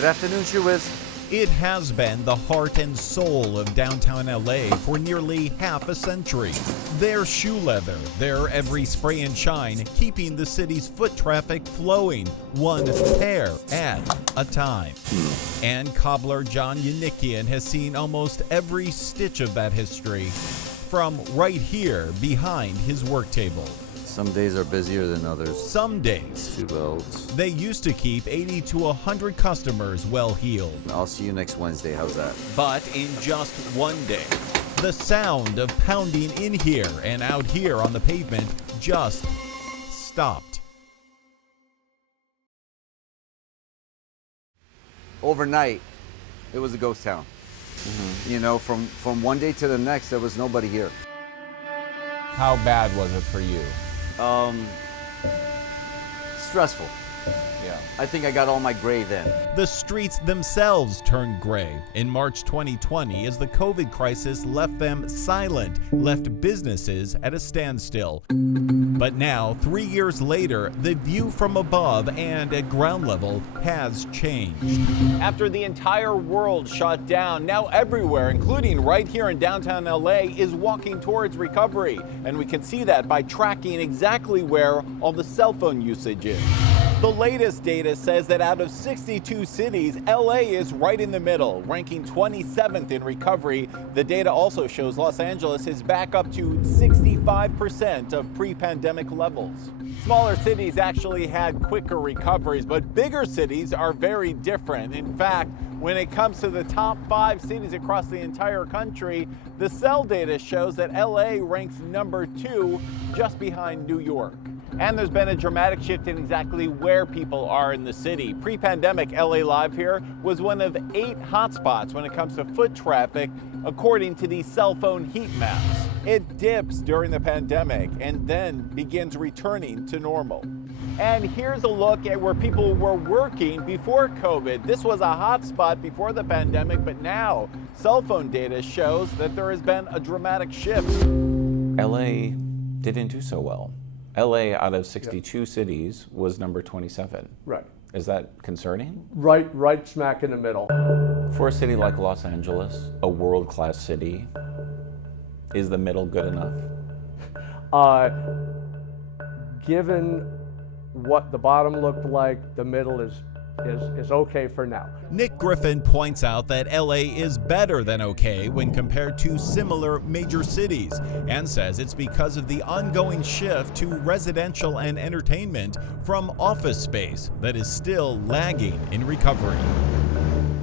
Good afternoon, Shoe Whiz. It has been the heart and soul of downtown LA for nearly half a century. Their shoe leather, their every spray and shine, keeping the city's foot traffic flowing, one pair at a time. And cobbler John Yanikian has seen almost every stitch of that history from right here behind his work table. Some days are busier than others. Some days, Shoe belts. they used to keep 80 to 100 customers well-heeled. I'll see you next Wednesday. How's that? But in just one day, the sound of pounding in here and out here on the pavement just stopped. Overnight, it was a ghost town. You know, from one day to the next, there was nobody here. How bad was it for you? Stressful. Yeah. I think I got all my gray then. The streets themselves turned gray in March 2020 as the COVID crisis left them silent, left businesses at a standstill. But now, 3 years later, the view from above and at ground level has changed. After the entire world shut down, now everywhere, including right here in downtown LA, is walking towards recovery. And we can see that by tracking exactly where all the cell phone usage is. The latest data says that out of 62 cities, LA is right in the middle, ranking 27th in recovery. The data also shows Los Angeles is back up to 65% of pre-pandemic levels. Smaller cities actually had quicker recoveries, but bigger cities are very different. In fact, when it comes to the top 5 cities across the entire country, the cell data shows that LA ranks number 2, just behind New York. And there's been a dramatic shift in exactly where people are in the city. Pre-pandemic, LA Live here was one of 8 hotspots when it comes to foot traffic, according to the cell phone heat maps. It dips during the pandemic and then begins returning to normal. And here's a look at where people were working before COVID. This was a hotspot before the pandemic, but now cell phone data shows that there has been a dramatic shift. LA didn't do so well. LA out of 62 cities was number 27. Right. Is that concerning? Right smack in the middle. For a city like Los Angeles, a world-class city, is the middle good enough? Given what the bottom looked like, the middle is okay for now. Nick Griffin points out that LA is better than okay when compared to similar major cities, and says it's because of the ongoing shift to residential and entertainment from office space that is still lagging in recovery.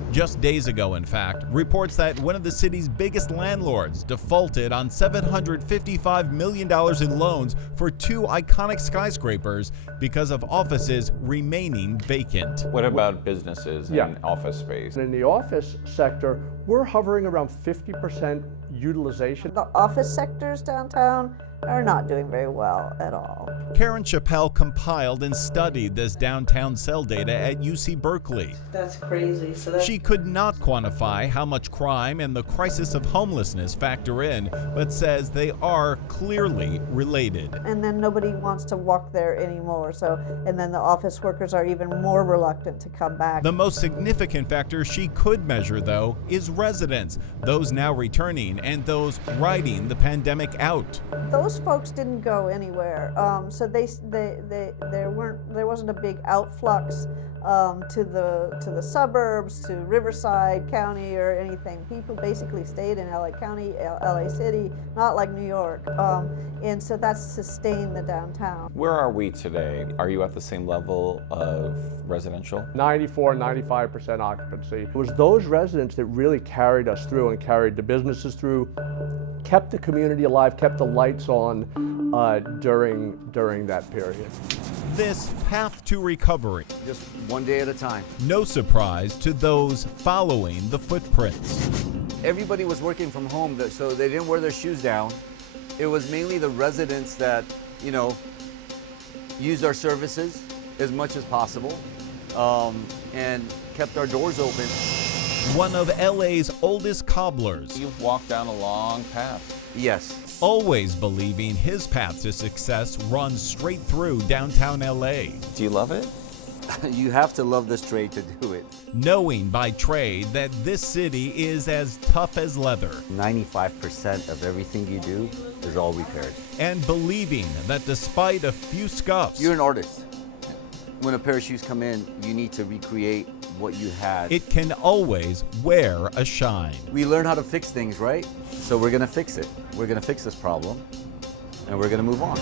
Just days ago, in fact, reports that one of the city's biggest landlords defaulted on $755 million in loans for 2 iconic skyscrapers because of offices remaining vacant. What about businesses and office space? In the office sector, we're hovering around 50% utilization. The office sectors downtown are not doing very well at all. Karen Chappell compiled and studied this downtown cell data at UC Berkeley. That's crazy. She could not quantify how much crime and the crisis of homelessness factor in, but says they are clearly related. And then nobody wants to walk there anymore. And then the office workers are even more reluctant to come back. The most significant factor she could measure, though, is residents, those now returning and those riding the pandemic out. Those folks didn't go anywhere, so there wasn't a big outflux to the suburbs, to Riverside County or anything. People basically stayed in LA County, LA City, not like New York, and so that's sustained the downtown. Where are we today? Are you at the same level of residential? 94, 95% occupancy. It was those residents that really carried us through and carried the businesses through, kept the community alive, kept the lights on during that period. This path to recovery, Just one day at a time. no surprise to those following the footprints. Everybody was working from home, so they didn't wear their shoes down. It was mainly the residents that, used our services as much as possible and kept our doors open. One of LA's oldest cobblers, You've walked down a long path. Yes. always believing his path to success runs straight through downtown LA. Do you love it? You have to love this trade to do it. Knowing by trade that this city is as tough as leather, 95% of everything you do is all repaired. and believing that despite a few scuffs, You're an artist. When a pair of shoes come in, you need to recreate what you had. it can always wear a shine. We learn how to fix things, right? So we're gonna fix it. We're gonna fix this problem, and we're gonna move on.